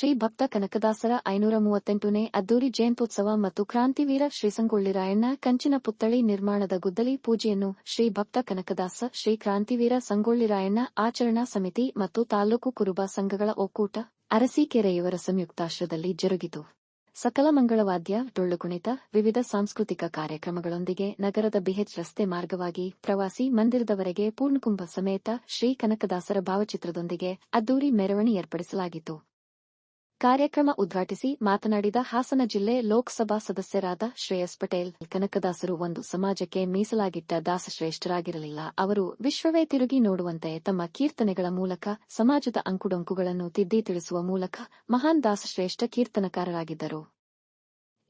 ಶ್ರೀ ಭಕ್ತ ಕನಕದಾಸರ ಐನೂರ ಮೂವತ್ತೆಂಟನೇ ಅದ್ದೂರಿ ಜಯಂತ್ಯೋತ್ಸವ ಮತ್ತು ಕ್ರಾಂತಿವೀರ ಶ್ರೀ ಸಂಗೊಳ್ಳಿ ರಾಯಣ್ಣ ಕಂಚಿನ ಪುತ್ಥಳಿ ನಿರ್ಮಾಣದ ಗುದ್ದಲಿ ಪೂಜೆಯನ್ನು ಶ್ರೀ ಭಕ್ತ ಕನಕದಾಸ, ಶ್ರೀ ಕ್ರಾಂತಿವೀರ ಸಂಗೊಳ್ಳಿ ರಾಯಣ್ಣ ಆಚರಣಾ ಸಮಿತಿ ಮತ್ತು ತಾಲೂಕು ಕುರುಬ ಸಂಘಗಳ ಒಕ್ಕೂಟ ಅರಸೀಕೆರೆಯವರ ಸಂಯುಕ್ತಾಶ್ರದಲ್ಲಿ ಜರುಗಿತು. ಸಕಲ ಮಂಗಳವಾದ್ಯ, ಡೊಳ್ಳು ಕುಣಿತ, ವಿವಿಧ ಸಾಂಸ್ಕೃತಿಕ ಕಾರ್ಯಕ್ರಮಗಳೊಂದಿಗೆ ನಗರದ ಬಿಹೆಚ್ ರಸ್ತೆ ಮಾರ್ಗವಾಗಿ ಪ್ರವಾಸಿ ಮಂದಿರದವರೆಗೆ ಪೂರ್ಣಕುಂಭ ಸಮೇತ ಶ್ರೀ ಕನಕದಾಸರ ಭಾವಚಿತ್ರದೊಂದಿಗೆ ಅದ್ದೂರಿ ಮೆರವಣಿ ಏರ್ಪಡಿಸಲಾಗಿತ್ತು. ಕಾರ್ಯಕ್ರಮ ಉದ್ಘಾಟಿಸಿ ಮಾತನಾಡಿದ ಹಾಸನ ಜಿಲ್ಲೆ ಲೋಕಸಭಾ ಸದಸ್ಯರಾದ ಶ್ರೇಯಸ್ ಪಟೇಲ್. ಕನಕದಾಸರು ಒಂದು ಸಮಾಜಕ್ಕೆ ಮೀಸಲಾಗಿಟ್ಟ ದಾಸಶ್ರೇಷ್ಠರಾಗಿರಲಿಲ್ಲ. ಅವರು ವಿಶ್ವವೇ ತಿರುಗಿ ನೋಡುವಂತೆ ತಮ್ಮ ಕೀರ್ತನೆಗಳ ಮೂಲಕ ಸಮಾಜದ ಅಂಕುಡೊಂಕುಗಳನ್ನು ತಿದ್ದಿ ತಿಳಿಸುವ ಮೂಲಕ ಮಹಾನ್ ದಾಸಶ್ರೇಷ್ಠ ಕೀರ್ತನಕಾರರಾಗಿದ್ದರು.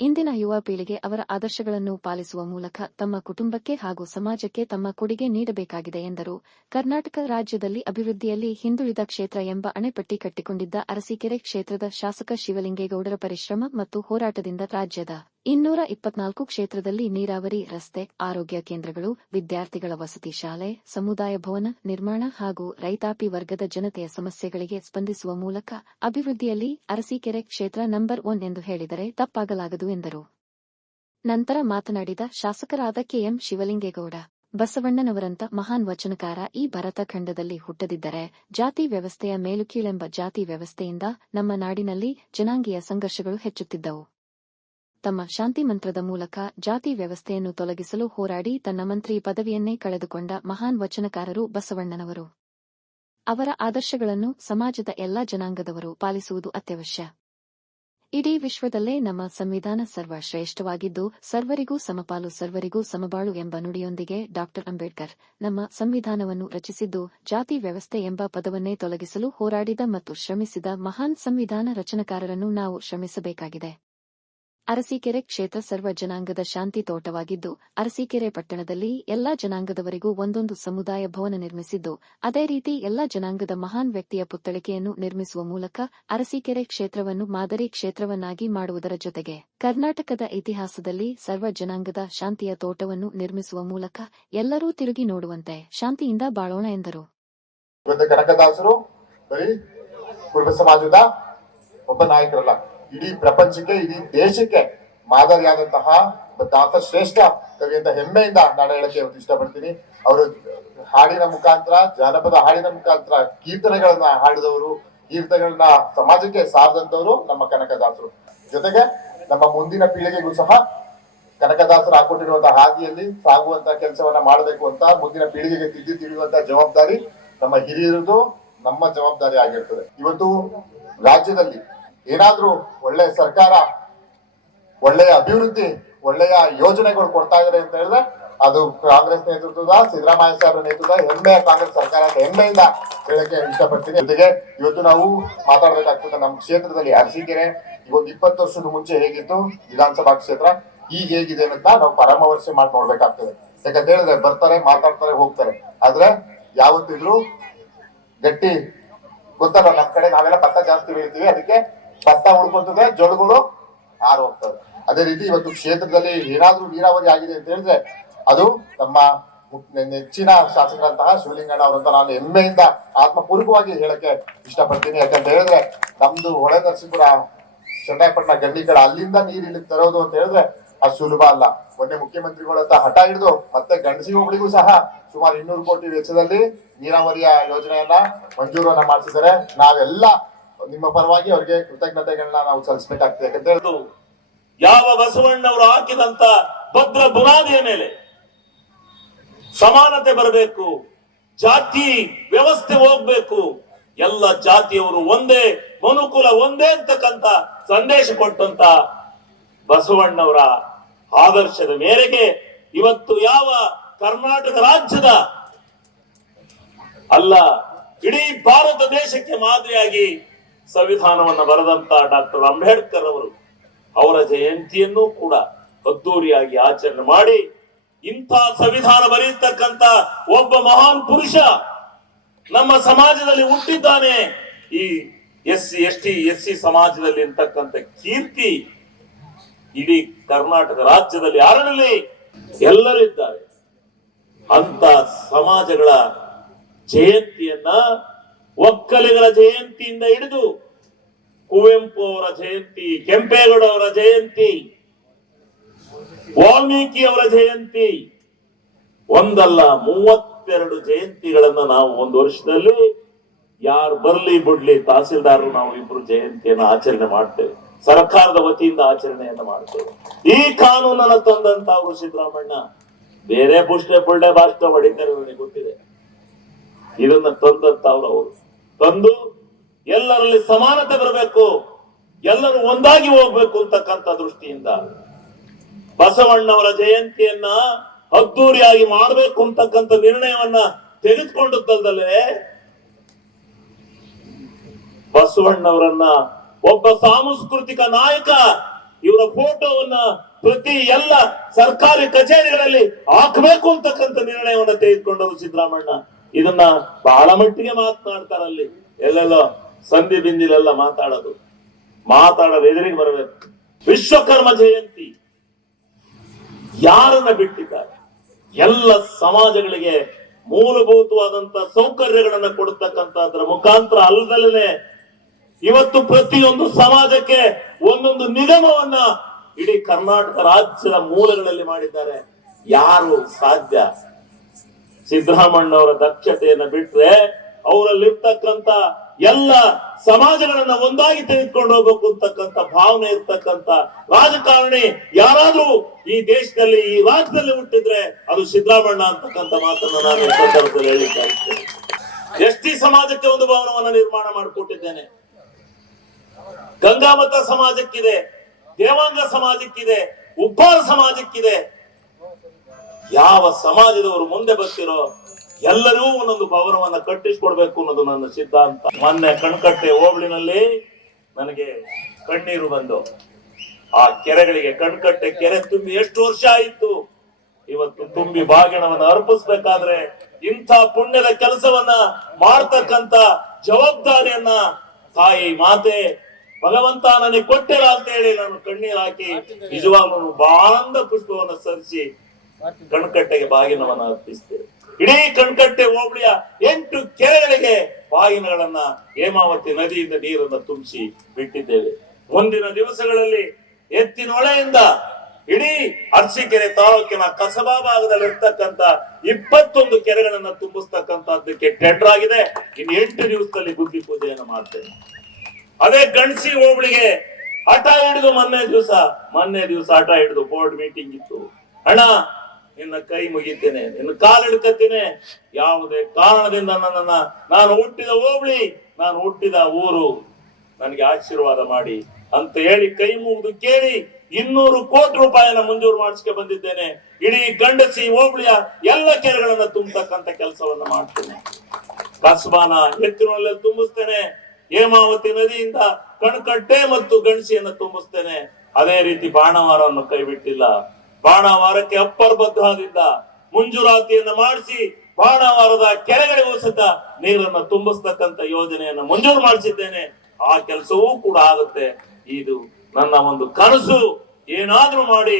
ಇಂದಿನ ಯುವ ಪೀಳಿಗೆ ಅವರ ಆದರ್ಶಗಳನ್ನು ಪಾಲಿಸುವ ಮೂಲಕ ತಮ್ಮ ಕುಟುಂಬಕ್ಕೆ ಹಾಗೂ ಸಮಾಜಕ್ಕೆ ತಮ್ಮ ಕೊಡುಗೆ ನೀಡಬೇಕಾಗಿದೆ ಎಂದರು. ಕರ್ನಾಟಕ ರಾಜ್ಯದಲ್ಲಿ ಅಭಿವೃದ್ಧಿಯಲ್ಲಿ ಹಿಂದುಳಿದ ಕ್ಷೇತ್ರ ಎಂಬ ಅಣೆಪಟ್ಟಿ ಕಟ್ಟಿಕೊಂಡಿದ್ದ ಅರಸೀಕೆರೆ ಕ್ಷೇತ್ರದ ಶಾಸಕ ಶಿವಲಿಂಗೇಗೌಡರ ಪರಿಶ್ರಮ ಮತ್ತು ಹೋರಾಟದಿಂದ ರಾಜ್ಯದ ಇನ್ನೂರ ಇಪ್ಪತ್ನಾಲ್ಕು ಕ್ಷೇತ್ರದಲ್ಲಿ ನೀರಾವರಿ, ರಸ್ತೆ, ಆರೋಗ್ಯ ಕೇಂದ್ರಗಳು, ವಿದ್ಯಾರ್ಥಿಗಳ ವಸತಿ ಶಾಲೆ, ಸಮುದಾಯ ಭವನ ನಿರ್ಮಾಣ ಹಾಗೂ ರೈತಾಪಿ ವರ್ಗದ ಜನತೆಯ ಸಮಸ್ಯೆಗಳಿಗೆ ಸ್ಪಂದಿಸುವ ಮೂಲಕ ಅಭಿವೃದ್ಧಿಯಲ್ಲಿ ಅರಸೀಕೆರೆ ಕ್ಷೇತ್ರ ನಂಬರ್ ಒನ್ ಎಂದು ಹೇಳಿದರೆ ತಪ್ಪಾಗಲಾಗದು ಎಂದರು. ನಂತರ ಮಾತನಾಡಿದ ಶಾಸಕರಾದ ಕೆಎಂ ಶಿವಲಿಂಗೇಗೌಡ ಬಸವಣ್ಣನವರಂತ ಮಹಾನ್ ವಚನಕಾರ ಈ ಭರತ ಖಂಡದಲ್ಲಿ ಹುಟ್ಟದಿದ್ದರೆ ಜಾತಿ ವ್ಯವಸ್ಥೆಯ ಮೇಲುಕೀಳೆಂಬ ಜಾತಿ ವ್ಯವಸ್ಥೆಯಿಂದ ನಮ್ಮ ನಾಡಿನಲ್ಲಿ ಜನಾಂಗೀಯ ಸಂಘರ್ಷಗಳು ಹೆಚ್ಚುತ್ತಿದ್ದವು. ತಮ್ಮ ಶಾಂತಿ ಮಂತ್ರದ ಮೂಲಕ ಜಾತಿ ವ್ಯವಸ್ಥೆಯನ್ನು ತೊಲಗಿಸಲು ಹೋರಾಡಿ ತನ್ನ ಮಂತ್ರಿ ಪದವಿಯನ್ನೇ ಕಳೆದುಕೊಂಡ ಮಹಾನ್ ವಚನಕಾರರು ಬಸವಣ್ಣನವರು. ಅವರ ಆದರ್ಶಗಳನ್ನು ಸಮಾಜದ ಎಲ್ಲಾ ಜನಾಂಗದವರು ಪಾಲಿಸುವುದು ಅತ್ಯವಶ್ಯ. ಇಡೀ ವಿಶ್ವದಲ್ಲೇ ನಮ್ಮ ಸಂವಿಧಾನ ಸರ್ವಶ್ರೇಷ್ಠವಾಗಿದ್ದು, ಸರ್ವರಿಗೂ ಸಮಪಾಲು, ಸರ್ವರಿಗೂ ಸಮಬಾಳು ಎಂಬ ನುಡಿಯೊಂದಿಗೆ ಡಾಕ್ಟರ್ ಅಂಬೇಡ್ಕರ್ ನಮ್ಮ ಸಂವಿಧಾನವನ್ನು ರಚಿಸಿದ್ದು, ಜಾತಿ ವ್ಯವಸ್ಥೆ ಎಂಬ ಪದವನ್ನೇ ತೊಲಗಿಸಲು ಹೋರಾಡಿದ ಮತ್ತು ಶ್ರಮಿಸಿದ ಮಹಾನ್ ಸಂವಿಧಾನ ರಚನಕಾರರನ್ನು ನಾವು ಶ್ರಮಿಸಬೇಕಾಗಿದೆ. ಅರಸೀಕೆರೆ ಕ್ಷೇತ್ರ ಸರ್ವ ಜನಾಂಗದ ಶಾಂತಿ ತೋಟವಾಗಿದ್ದು, ಅರಸೀಕೆರೆ ಪಟ್ಟಣದಲ್ಲಿ ಎಲ್ಲಾ ಜನಾಂಗದವರಿಗೂ ಒಂದೊಂದು ಸಮುದಾಯ ಭವನ ನಿರ್ಮಿಸಿದ್ದು, ಅದೇ ರೀತಿ ಎಲ್ಲಾ ಜನಾಂಗದ ಮಹಾನ್ ವ್ಯಕ್ತಿಯ ಪುತ್ಥಳಿಕೆಯನ್ನು ನಿರ್ಮಿಸುವ ಮೂಲಕ ಅರಸೀಕೆರೆ ಕ್ಷೇತ್ರವನ್ನು ಮಾದರಿ ಕ್ಷೇತ್ರವನ್ನಾಗಿ ಮಾಡುವುದರ ಜೊತೆಗೆ ಕರ್ನಾಟಕದ ಇತಿಹಾಸದಲ್ಲಿ ಸರ್ವ ಜನಾಂಗದ ಶಾಂತಿಯ ತೋಟವನ್ನು ನಿರ್ಮಿಸುವ ಮೂಲಕ ಎಲ್ಲರೂ ತಿರುಗಿ ನೋಡುವಂತೆ ಶಾಂತಿಯಿಂದ ಬಾಳೋಣ ಎಂದರು. ಒಬ್ಬ ನಾಯಕರಲ್ಲ. ಇಡೀ ಪ್ರಪಂಚಕ್ಕೆ, ಇಡೀ ದೇಶಕ್ಕೆ ಮಾದರಿಯಾದಂತಹ ದಾಸ ಶ್ರೇಷ್ಠ ಕವಿ ಅಂತ ಹೆಮ್ಮೆಯಿಂದ ನಾನು ಹೇಳಕ್ಕೆ ಇಷ್ಟಪಡ್ತೀನಿ. ಅವರು ಹಾಡಿನ ಮುಖಾಂತರ, ಜಾನಪದ ಹಾಡಿನ ಮುಖಾಂತರ ಕೀರ್ತನೆಗಳನ್ನ ಹಾಡಿದವರು, ಕೀರ್ತನೆಗಳನ್ನ ಸಮಾಜಕ್ಕೆ ಸಾರದಂತವರು ನಮ್ಮ ಕನಕದಾಸರು. ಜೊತೆಗೆ ನಮ್ಮ ಮುಂದಿನ ಪೀಳಿಗೆಗೂ ಸಹ ಕನಕದಾಸರು ಹಾಕೊಂಡಿರುವಂತಹ ಹಾದಿಯಲ್ಲಿ ಸಾಗುವಂತ ಕೆಲಸವನ್ನ ಮಾಡಬೇಕು ಅಂತ ಮುಂದಿನ ಪೀಳಿಗೆಗೆ ತಿದ್ದಿ ತಿಳಿಯುವಂತ ಜವಾಬ್ದಾರಿ ನಮ್ಮ ಹಿರಿಯರದು, ನಮ್ಮ ಜವಾಬ್ದಾರಿ ಆಗಿರ್ತದೆ. ಇವತ್ತು ರಾಜ್ಯದಲ್ಲಿ ಏನಾದ್ರೂ ಒಳ್ಳೆ ಸರ್ಕಾರ, ಒಳ್ಳೆಯ ಅಭಿವೃದ್ಧಿ, ಒಳ್ಳೆಯ ಯೋಜನೆಗಳು ಕೊಡ್ತಾ ಇದ್ದಾರೆ ಅಂತ ಹೇಳಿದ್ರೆ ಅದು ಕಾಂಗ್ರೆಸ್ ನೇತೃತ್ವದ, ಸಿದ್ದರಾಮಯ್ಯ ಸಾಹೇಬರ ನೇತೃತ್ವದ ಹೆಮ್ಮೆಯ ಕಾಂಗ್ರೆಸ್ ಸರ್ಕಾರ ಅಂತ ಹೆಮ್ಮೆಯಿಂದ ಹೇಳಕ್ಕೆ ಇಷ್ಟಪಡ್ತೀನಿ. ಜೊತೆಗೆ ಇವತ್ತು ನಾವು ಮಾತಾಡಬೇಕಾಗ್ತದೆ ನಮ್ಮ ಕ್ಷೇತ್ರದಲ್ಲಿ ಅರಸೀಕೆರೆ ಇವತ್ತು ಇಪ್ಪತ್ತು ವರ್ಷದ ಮುಂಚೆ ಹೇಗಿತ್ತು, ವಿಧಾನಸಭಾ ಕ್ಷೇತ್ರ, ಈಗ ಹೇಗಿದೆ ಅಂತ ನಾವು ಪರಾಮರ್ಶೆ ಮಾಡಿ ನೋಡ್ಬೇಕಾಗ್ತದೆ. ಯಾಕಂತ ಹೇಳಿದ್ರೆ ಬರ್ತಾರೆ, ಮಾತಾಡ್ತಾರೆ, ಹೋಗ್ತಾರೆ. ಆದ್ರೆ ಯಾವತ್ತಿದ್ರು ಗಟ್ಟಿ ಗೊತ್ತಲ್ಲ, ನಮ್ ಕಡೆ ನಾವೆಲ್ಲ ಭತ್ತ ಜಾಸ್ತಿ ಬೆಳಿತೀವಿ, ಅದಕ್ಕೆ ಭತ್ತ ಉಳ್ಕೊಂತದೆ ಜೋಳಗಳು ಹಾರು ಹೋಗ್ತದೆ. ಅದೇ ರೀತಿ ಇವತ್ತು ಕ್ಷೇತ್ರದಲ್ಲಿ ಏನಾದ್ರೂ ನೀರಾವರಿ ಆಗಿದೆ ಅಂತ ಹೇಳಿದ್ರೆ ಅದು ನಮ್ಮ ನೆಚ್ಚಿನ ಶಾಸಕರಂತಹ ಶಿವಲಿಂಗಣ್ಣ ಅವರಂತ ನಾನು ಹೆಮ್ಮೆಯಿಂದ ಆತ್ಮಪೂರ್ವಕವಾಗಿ ಹೇಳಕ್ಕೆ ಇಷ್ಟಪಡ್ತೀನಿ. ಯಾಕಂತ ಹೇಳಿದ್ರೆ ನಮ್ದು ಹೊಳೆ ನರಸೀಪುರ ಚನ್ನಪಟ್ಟಣ ಗಂಡಿ ಕಡೆ ಅಲ್ಲಿಂದ ನೀರು ಇಲ್ಲಿ ತರೋದು ಅಂತ ಹೇಳಿದ್ರೆ ಅದು ಸುಲಭ ಅಲ್ಲ. ಮೊನ್ನೆ ಮುಖ್ಯಮಂತ್ರಿಗಳಂತ ಹಠ ಹಿಡಿದು ಮತ್ತೆ ಗಂಡಸಿ ಹೋಬಳಿಗೂ ಸಹ ಸುಮಾರು ಇನ್ನೂರು ಕೋಟಿ ವೆಚ್ಚದಲ್ಲಿ ನೀರಾವರಿಯ ಯೋಜನೆಯನ್ನ ಮಂಜೂರನ್ನ ಮಾಡಿಸಿದ್ದಾರೆ. ನಾವೆಲ್ಲ ನಿಮ್ಮ ಪರವಾಗಿ ಅವ್ರಿಗೆ ಕೃತಜ್ಞತೆಗಳನ್ನ ನಾವು ಸಲ್ಲಿಸಬೇಕಾಗ್ತದೆ. ಯಾಕಂತ ಹೇಳುದು ಯಾವ ಬಸವಣ್ಣವರು ಹಾಕಿದಂತ ಭದ್ರ ಬುನಾದಿಯ ಮೇಲೆ ಸಮಾನತೆ ಬರಬೇಕು, ಜಾತಿ ವ್ಯವಸ್ಥೆ ಹೋಗ್ಬೇಕು, ಎಲ್ಲ ಜಾತಿಯವರು ಒಂದೇ, ಮನುಕುಲ ಒಂದೇ ಅಂತಕ್ಕಂತ ಸಂದೇಶ ಕೊಟ್ಟಂತ ಬಸವಣ್ಣವರ ಆದರ್ಶದ ಮೇರೆಗೆ ಇವತ್ತು ಯಾವ ಕರ್ನಾಟಕ ರಾಜ್ಯದ ಅಲ್ಲ, ಇಡೀ ಭಾರತ ದೇಶಕ್ಕೆ ಮಾದರಿಯಾಗಿ ಸಂವಿಧಾನವನ್ನ ಬರೆದಂತ ಡಾಕ್ಟರ್ ಅಂಬೇಡ್ಕರ್ ಅವರು ಅವರ ಜಯಂತಿಯನ್ನು ಕೂಡ ಅದ್ದೂರಿಯಾಗಿ ಆಚರಣೆ ಮಾಡಿ ಇಂಥ ಸಂವಿಧಾನ ಬರೆಯತಕ್ಕಂತ ಒಬ್ಬ ಮಹಾನ್ ಪುರುಷ ನಮ್ಮ ಸಮಾಜದಲ್ಲಿ ಹುಟ್ಟಿದ್ದಾನೆ. ಈ S C S T S C ಸಮಾಜದಲ್ಲಿ ಇರ್ತಕ್ಕಂಥ ಕೀರ್ತಿ ಇಡೀ ಕರ್ನಾಟಕ ರಾಜ್ಯದಲ್ಲಿ ಯಾರಲ್ಲಿ ಎಲ್ಲರೂ ಇದ್ದಾರೆ ಅಂತ ಸಮಾಜಗಳ ಜಯಂತಿಯನ್ನ ಒಕ್ಕಲಿಗರ ಜಯಂತಿಯಿಂದ ಹಿಡಿದು ಕುವೆಂಪು ಅವರ ಜಯಂತಿ, ಕೆಂಪೇಗೌಡ ಅವರ ಜಯಂತಿ, ವಾಲ್ಮೀಕಿ ಅವರ ಜಯಂತಿ, ಒಂದಲ್ಲ ಮೂವತ್ತೆರಡು ಜಯಂತಿಗಳನ್ನ ನಾವು ಒಂದು ವರ್ಷದಲ್ಲಿ ಯಾರು ಬರ್ಲಿ ಬಿಡ್ಲಿ ತಹಸೀಲ್ದಾರರು ನಾವು ಇಬ್ರು ಜಯಂತಿಯನ್ನು ಆಚರಣೆ ಮಾಡ್ತೇವೆ. ಸರ್ಕಾರದ ವತಿಯಿಂದ ಆಚರಣೆಯನ್ನು ಮಾಡ್ತೇವೆ. ಈ ಕಾನೂನನ್ನು ತಂದಂತ ಅವರು ಸಿದ್ದರಾಮಣ್ಣ ಬೇರೆ ಪುಷ್ಟೆ ಪುಳ್ಳೆ ಭಾಷೆ ಹೊಡಿತಾರೆ ನನಗೆ ಗೊತ್ತಿದೆ. ಇದನ್ನ ತಂದಂತ ಅವರು. ತಂದು ಎಲ್ಲರಲ್ಲಿ ಸಮಾನತೆ ಬರಬೇಕು, ಎಲ್ಲರೂ ಒಂದಾಗಿ ಹೋಗ್ಬೇಕು ಅಂತಕ್ಕಂಥ ದೃಷ್ಟಿಯಿಂದ ಬಸವಣ್ಣವರ ಜಯಂತಿಯನ್ನ ಅದ್ದೂರಿಯಾಗಿ ಮಾಡಬೇಕು ಅಂತಕ್ಕಂಥ ನಿರ್ಣಯವನ್ನ ತೆಗೆದುಕೊಂಡದ್ದಲ್ಲದೆ ಬಸವಣ್ಣವರನ್ನ ಒಬ್ಬ ಸಾಂಸ್ಕೃತಿಕ ನಾಯಕ, ಇವರ ಫೋಟೋವನ್ನ ಪ್ರತಿ ಎಲ್ಲ ಸರ್ಕಾರಿ ಕಚೇರಿಗಳಲ್ಲಿ ಹಾಕಬೇಕು ಅಂತಕ್ಕಂಥ ನಿರ್ಣಯವನ್ನ ತೆಗೆದುಕೊಂಡವರು ಸಿದ್ದರಾಮಣ್ಣ ಇದನ್ನ ಬಹಳ ಮಟ್ಟಿಗೆ ಮಾತನಾಡ್ತಾರಲ್ಲಿ ಎಲ್ಲೆಲ್ಲ ಸಂಧಿ ಬಿಂದಿಲೆಲ್ಲ ಮಾತಾಡೋದು. ಮಾತಾಡೋದು ಎದುರಿಗೆ ಬರಬೇಕು. ವಿಶ್ವಕರ್ಮ ಜಯಂತಿ ಯಾರನ್ನ ಬಿಟ್ಟಿದ್ದಾರೆ? ಎಲ್ಲ ಸಮಾಜಗಳಿಗೆ ಮೂಲಭೂತವಾದಂತ ಸೌಕರ್ಯಗಳನ್ನ ಕೊಡ್ತಕ್ಕಂಥದ್ರ ಮುಖಾಂತರ ಅಲ್ಲದಲ್ಲೇ ಇವತ್ತು ಪ್ರತಿಯೊಂದು ಸಮಾಜಕ್ಕೆ ಒಂದೊಂದು ನಿಗಮವನ್ನ ಇಡೀ ಕರ್ನಾಟಕ ರಾಜ್ಯದ ಮೂಲಗಳಲ್ಲಿ ಮಾಡಿದ್ದಾರೆ. ಯಾರು ಸಾಧ್ಯ? ಸಿದ್ದರಾಮಣ್ಣವರ ದಕ್ಷತೆಯನ್ನ ಬಿಟ್ರೆ ಅವರಲ್ಲಿರ್ತಕ್ಕಂತ ಎಲ್ಲ ಸಮಾಜಗಳನ್ನ ಒಂದಾಗಿ ತೆಗೆದುಕೊಂಡು ಹೋಗ್ಬೇಕು ಅಂತಕ್ಕಂಥ ಭಾವನೆ ಇರ್ತಕ್ಕಂಥ ರಾಜಕಾರಣಿ ಯಾರಾದ್ರೂ ಈ ದೇಶದಲ್ಲಿ, ಈ ರಾಜ್ಯದಲ್ಲಿ ಹುಟ್ಟಿದ್ರೆ ಅದು ಸಿದ್ದರಾಮಣ್ಣ ಅಂತಕ್ಕಂಥ ಮಾತನ್ನ ನಾನು ಸಂದರ್ಭದಲ್ಲಿ ಹೇಳಿಕ್ಕೆ ಇದ್ದೇನೆ ಎಸ್ ಟಿ ಸಮಾಜಕ್ಕೆ ಒಂದು ಭವನವನ್ನ ನಿರ್ಮಾಣ ಮಾಡಿಕೊಟ್ಟಿದ್ದೇನೆ. ಗಂಗಾಮತ ಸಮಾಜಕ್ಕಿದೆ, ದೇವಾಂಗ ಸಮಾಜಕ್ಕಿದೆ, ಉಪ್ಪಾರ ಸಮಾಜಕ್ಕಿದೆ. ಯಾವ ಸಮಾಜದವರು ಮುಂದೆ ಬರ್ತಿರೋ ಎಲ್ಲರೂ ಒಂದೊಂದು ಭವನವನ್ನ ಕಟ್ಟಿಸ್ಕೊಡ್ಬೇಕು ಅನ್ನೋದು ನನ್ನ ಸಿದ್ಧಾಂತ. ಮೊನ್ನೆ ಕಣ್ಕಟ್ಟೆ ಹೋಬಳಿನಲ್ಲಿ ನನಗೆ ಕಣ್ಣೀರು ಬಂದು, ಆ ಕೆರೆಗಳಿಗೆ ಕಣ್ಕಟ್ಟೆ ಕೆರೆ ತುಂಬಿ ಎಷ್ಟು ವರ್ಷ ಆಯಿತು? ಇವತ್ತು ತುಂಬಿ ಬಾಗಿಣವನ್ನು ಅರ್ಪಿಸ್ಬೇಕಾದ್ರೆ ಇಂಥ ಪುಣ್ಯದ ಕೆಲಸವನ್ನ ಮಾಡ್ತಕ್ಕಂತ ಜವಾಬ್ದಾರಿಯನ್ನ ತಾಯಿ ಮಾತೆ ಭಗವಂತ ನನಗೆ ಕೊಟ್ಟಿಲ್ಲ ಅಂತ ಹೇಳಿ ನಾನು ಕಣ್ಣೀರು ಹಾಕಿ, ನಿಜವಾಗ್ಲೂ ಬಾಂಧ ಪುಷ್ಪವನ್ನು ಸರಿಸಿ ಕಣ್ಕಟ್ಟೆಗೆ ಬಾಗಿನವನ್ನ ಅರ್ಪಿಸ್ತೇವೆ ಇಡೀ ಕಣ್ಕಟ್ಟೆ ಹೋಬಳಿಯ ಎಂಟು ಕೆರೆಗಳಿಗೆ ಬಾಗಿನಗಳನ್ನ ಹೇಮಾವತಿ ನದಿಯಿಂದ ನೀರನ್ನ ತುಂಬಿಸಿ ಬಿಟ್ಟಿದ್ದೇವೆ. ಮುಂದಿನ ದಿವಸಗಳಲ್ಲಿ ಎತ್ತಿನ ಹೊಳೆಯಿಂದ ಇಡೀ ಅರಸೀಕೆರೆ ತಾಲೂಕಿನ ಕಸಬಾ ಭಾಗದಲ್ಲಿ ಇರ್ತಕ್ಕಂತ ಇಪ್ಪತ್ತೊಂದು ಕೆರೆಗಳನ್ನ ತುಂಬಿಸ್ತಕ್ಕಂತದ್ದಕ್ಕೆ ಟೆಂಡರ್ ಆಗಿದೆ. ಇನ್ನು ಎಂಟು ದಿವಸದಲ್ಲಿ ಗುಡ್ಡಿ ಪೂಜೆಯನ್ನು ಮಾಡ್ತೇನೆ. ಅದೇ ಗಣಸಿ ಹೋಬಳಿಗೆ ಹಠ ಹಿಡಿದು ಮೊನ್ನೆ ದಿವಸ ಮೊನ್ನೆ ದಿವಸ ಹಠ ಹಿಡಿದು ಬೋರ್ಡ್ ಮೀಟಿಂಗ್ ಇತ್ತು. ಅಣ್ಣ ನಿನ್ನ ಕೈ ಮುಗಿತೇನೆ, ನಿನ್ನ ಕಾಲು ಇಳ್ಕತ್ತೇನೆ ಯಾವುದೇ ಕಾರಣದಿಂದ ನನ್ನನ್ನ ನಾನು ಹುಟ್ಟಿದ ಹೋಬಳಿ, ನಾನು ಹುಟ್ಟಿದ ಊರು. ನನಗೆ ಆಶೀರ್ವಾದ ಮಾಡಿ ಅಂತ ಹೇಳಿ ಕೈ ಮುಗಿದು ಕೇಳಿ ಇನ್ನೂರು ಕೋಟಿ ರೂಪಾಯಿನ ಮಂಜೂರು ಮಾಡಿಸ್ಕೆ ಬಂದಿದ್ದೇನೆ. ಇಡೀ ಗಂಡಸಿ ಹೋಬಳಿಯ ಎಲ್ಲ ಕೆರೆಗಳನ್ನ ತುಂಬತಕ್ಕಂತ ಕೆಲಸವನ್ನ ಮಾಡ್ತೇನೆ. ಕಸ್ಬಾನ ಎತ್ತಿನಲ್ಲಿ ತುಂಬಿಸ್ತೇನೆ. ಹೇಮಾವತಿ ನದಿಯಿಂದ ಕಣ್ಕಟ್ಟೆ ಮತ್ತು ಗಣಸಿಯನ್ನು ತುಂಬಿಸ್ತೇನೆ. ಅದೇ ರೀತಿ ಬಾಣವಾರವನ್ನು ಕೈ ಬಿಟ್ಟಿಲ್ಲ ಬಾಣವಾರಕ್ಕೆ ಅಪ್ಪರ್ ಬದ್ಧದಿಂದ ಮುಂಜೂರಾತಿಯನ್ನ ಮಾಡಿಸಿ ಬಾಣವಾರದ ಕೆರೆಗಳಿಗೆ ಸತ ನೀರನ್ನು ತುಂಬಿಸ್ತಕ್ಕಂತ ಯೋಜನೆಯನ್ನ ಮಂಜೂರು ಮಾಡಿಸಿದ್ದೇನೆ. ಆ ಕೆಲಸವೂ ಕೂಡ ಆಗುತ್ತೆ. ಇದು ನನ್ನ ಒಂದು ಕನಸು. ಏನಾದ್ರೂ ಮಾಡಿ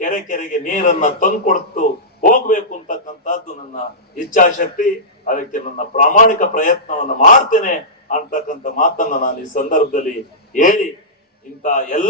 ಕೆರೆ ಕೆರೆಗೆ ನೀರನ್ನ ತಂದ್ಕೊಡ್ತು ಹೋಗ್ಬೇಕು ಅಂತಕ್ಕಂಥದ್ದು ನನ್ನ ಇಚ್ಛಾಶಕ್ತಿ. ಅದಕ್ಕೆ ನನ್ನ ಪ್ರಾಮಾಣಿಕ ಪ್ರಯತ್ನವನ್ನ ಮಾಡ್ತೇನೆ ಅಂತಕ್ಕಂಥ ಮಾತನ್ನ ನಾನು ಈ ಸಂದರ್ಭದಲ್ಲಿ ಹೇಳಿ ಇಂತ ಎಲ್ಲ